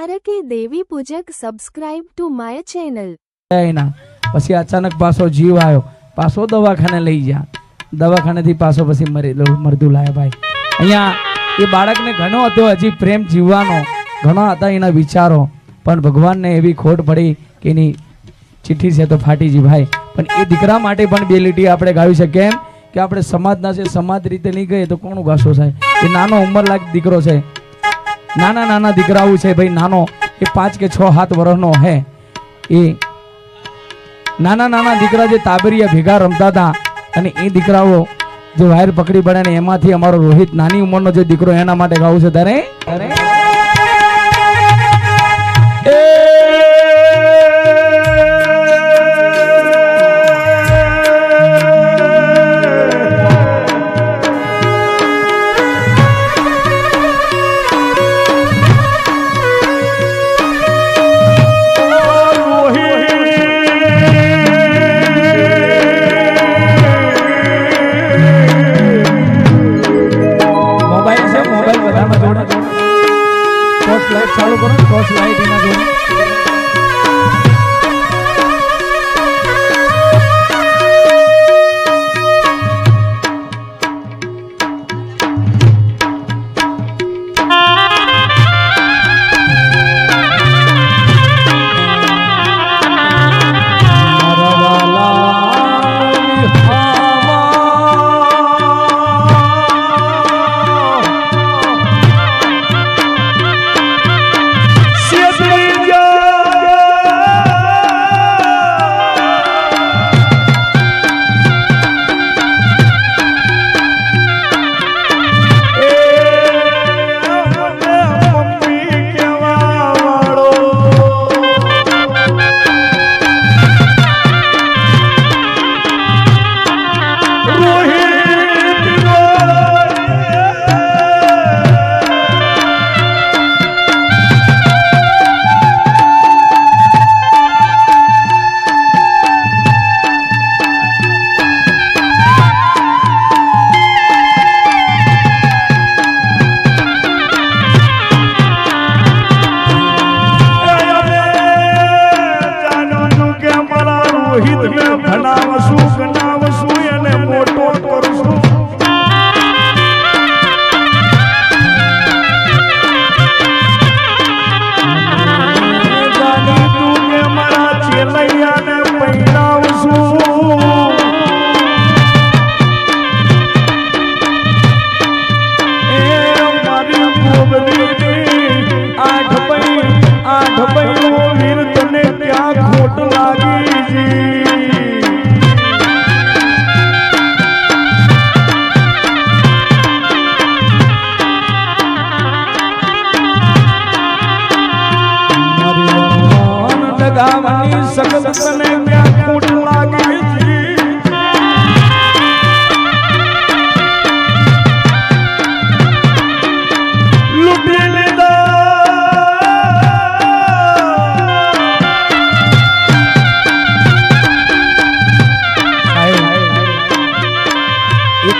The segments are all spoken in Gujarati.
દ્વારકી દેવી પૂજક સબસ્ક્રાઇબ ટુ માય ચેનલ એના. પછી અચાનક પાછો જીવ આવ્યો. પાછો દવાખાને લઈ ગયા. દવાખાનેથી પાછો પછી મરી મરદું લાયા ભાઈ. અહીંયા એ બાળકને ઘણો હતો હજી પ્રેમ જીવવાનો. ઘણા હતા એના વિચારો. પણ ભગવાનને એવી ખોટ પડી કે એની ચિઠ્ઠી છે તો ફાટી જી ભાઈ. પણ એ દીકરા માટે પણ બે લીટી આપણે ગાવી શકીએ એમ? કે આપણે સમાજના છે, સમાજ રીતે નહીં ગઈએ તો કોણ ગાશો સાહેબ? એ નાનો ઉંમર લાયક દીકરો છે. નાના નાના દીકરાઓ છે ભાઈ, નાનો, એ પાંચ કે છ હાથ વર્ષનો હે. એ નાના નાના દીકરા જે તાબરિયા ભેગા રમતા હતા અને એ દીકરાઓ જે વાયર પકડી પડે ને એમાંથી અમારો રોહિત નાની ઉંમરનો જે દીકરો એના માટે ગાવું છે. તારે? લાઈટ ચાલુ કરો ટોર્ચ લાઈટ એના જોડે.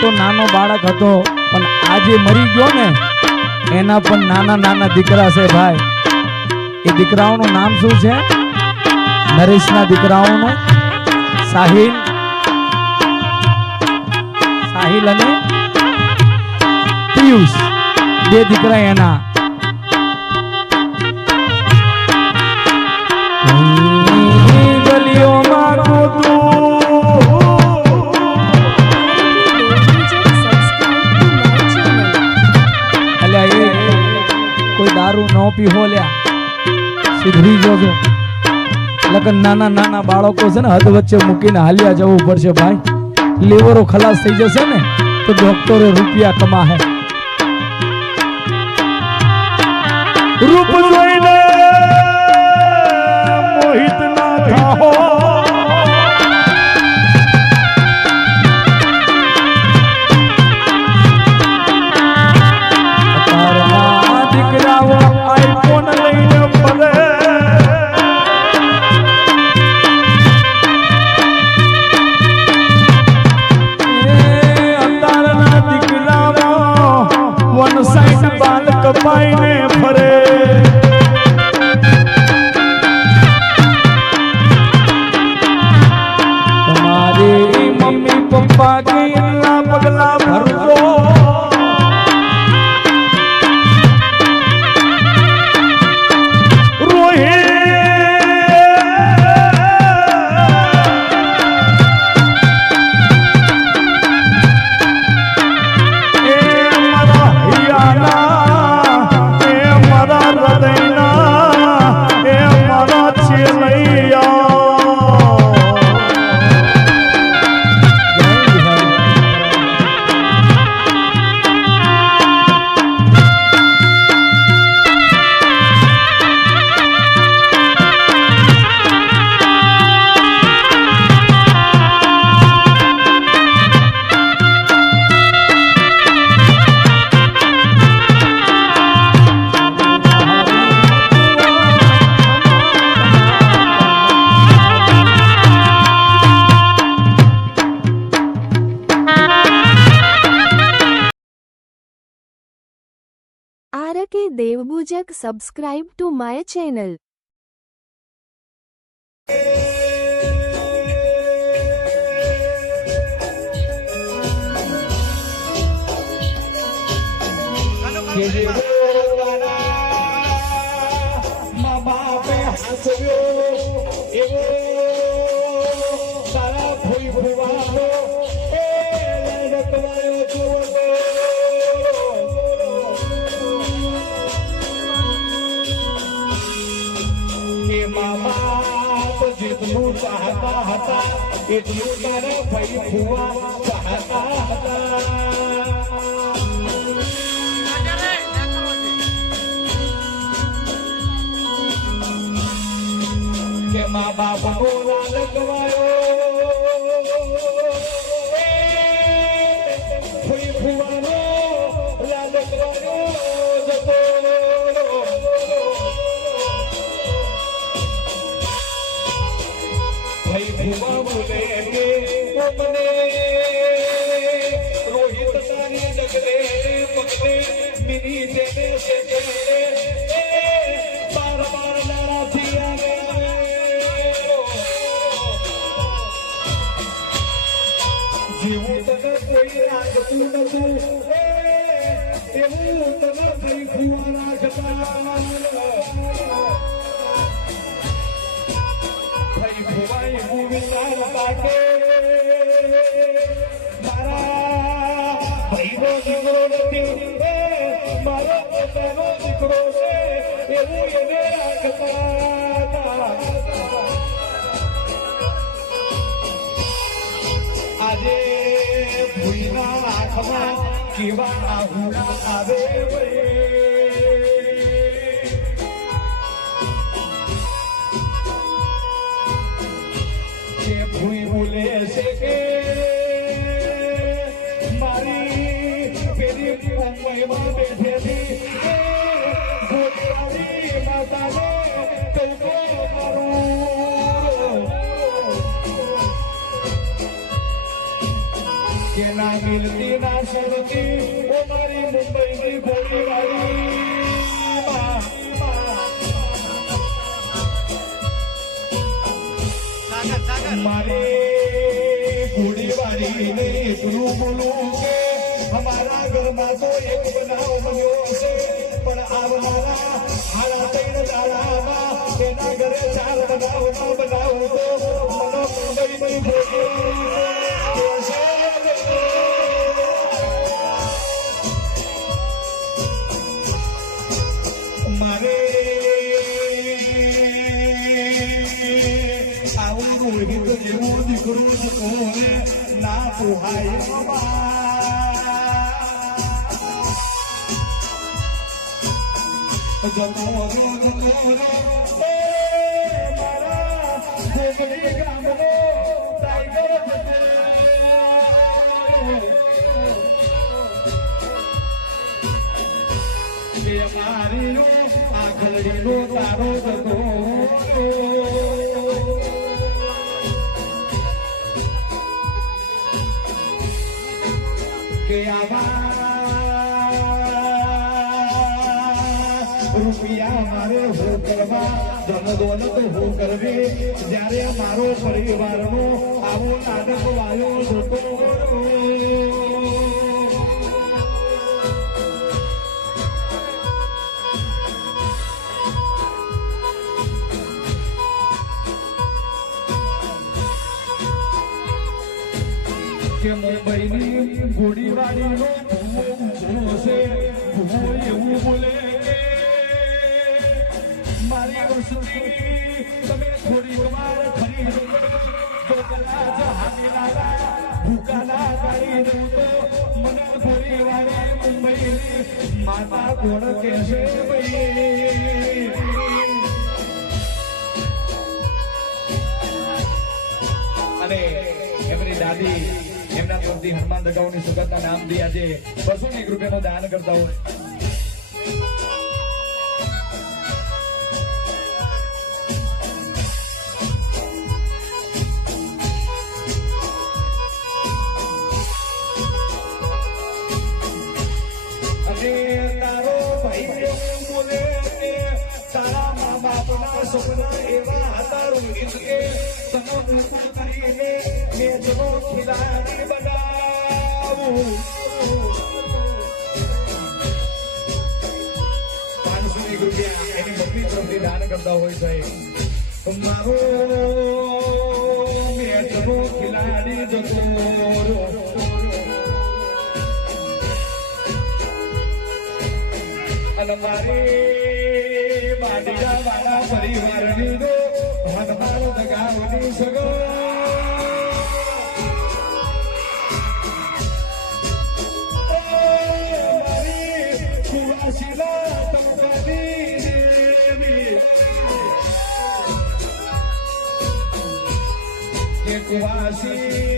તો નાનો બાળક હતો, પણ આજે મરી ગયો ને, એના પણ નાના નાના દીકરા છે ભાઈ. એ દીકરાઓનું નામ શું છે? નરેશના દીકરાઓનું. સાહિલ. સાહિલ અને પિયુષ. બે દીકરા એના. દારૂ ન પીવો લ્યા સુધરી જોજો લગન નાના નાના બાળકો છે ને હદ વચ્ચે મૂકીને હાલ્યા જવું પડશે ભાઈ લીવરો ખલાસ થઈ જશે ને તો ડોક્ટરો રૂપિયા કમાહે રૂપ જોઈને મોહિત ના થાઓ દેવબુજક સબસ્ક્રાઇબ ટુ માય ચેનલ એવો બાપ જેટલું ચાહતા હતા એટલું તારા ભાઈ ફુવા ચાહતા હતા કે મા બાપ નો લગવાયો ફૂવાનો રોહિત તારી જગલે પગલે મિની તેને છે બાર બાર રાખતું નતું એવું તને ફુવા રાખતા વિચારતા કે મારા ભાઈનો દીકરો નથી મારો પોતાનો દીકરો છે એવું એને રાખતા આજે ભૂલના આંખમાં કેવા આવે કે બોલે છે. કે મારી પેલી મુંબઈમાં બેઠેલી એ ગોળીવાળી માતાને મારું. કે મિલતી ના સરતી ઓ મારી મુંબઈની ગોળીવાળી મારી ગોળીવાળી ને એટલું બોલું કે અમારા ઘરમાં તો એક બનાવ બન્યો છે પણ આવનારા હાડા ત્રણ દાડામાં તેના ઘરે ચાર બનાવમાં બનાવું તો મને મુંબઈની ગોળી મારે પોહાય જતો રો જતો રો તારો જતો આવા રૂપિયા મારે હો કરવા ધન દોલત હો કરવી? જ્યારે મારો પરિવારનો આવો નાટક વાયો જતો કે મુંબઈની ગોળીવાળીનો ભૂવો છે ભૂવો એવું બોલે મારી વસ્તી તમે થોડી વાર ફરી તો કદાચ દઉં તો મને થોડી વાળી મુંબઈની માતા કોણ કહેશે ભાઈ કરતી હનુમાન દગાઓની સુગતના નામથી આજે બસો ને એક રૂપિયાનું દાન કરતા હોય. તારો ભાઈ બોલે તારા મા બાપના સપના એવા રૂપિયા એની મમ્મી તરફથી દાન કરતા હોય છે મારો મેચનો ખિલાડી જતો અને મારી દગાવની સગો સુવાસીલા તમકાની દેવી કુવાસી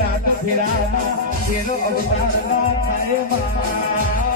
ચોર્યાસી લાખ ફેરામાં અવતાર ન થાયમાં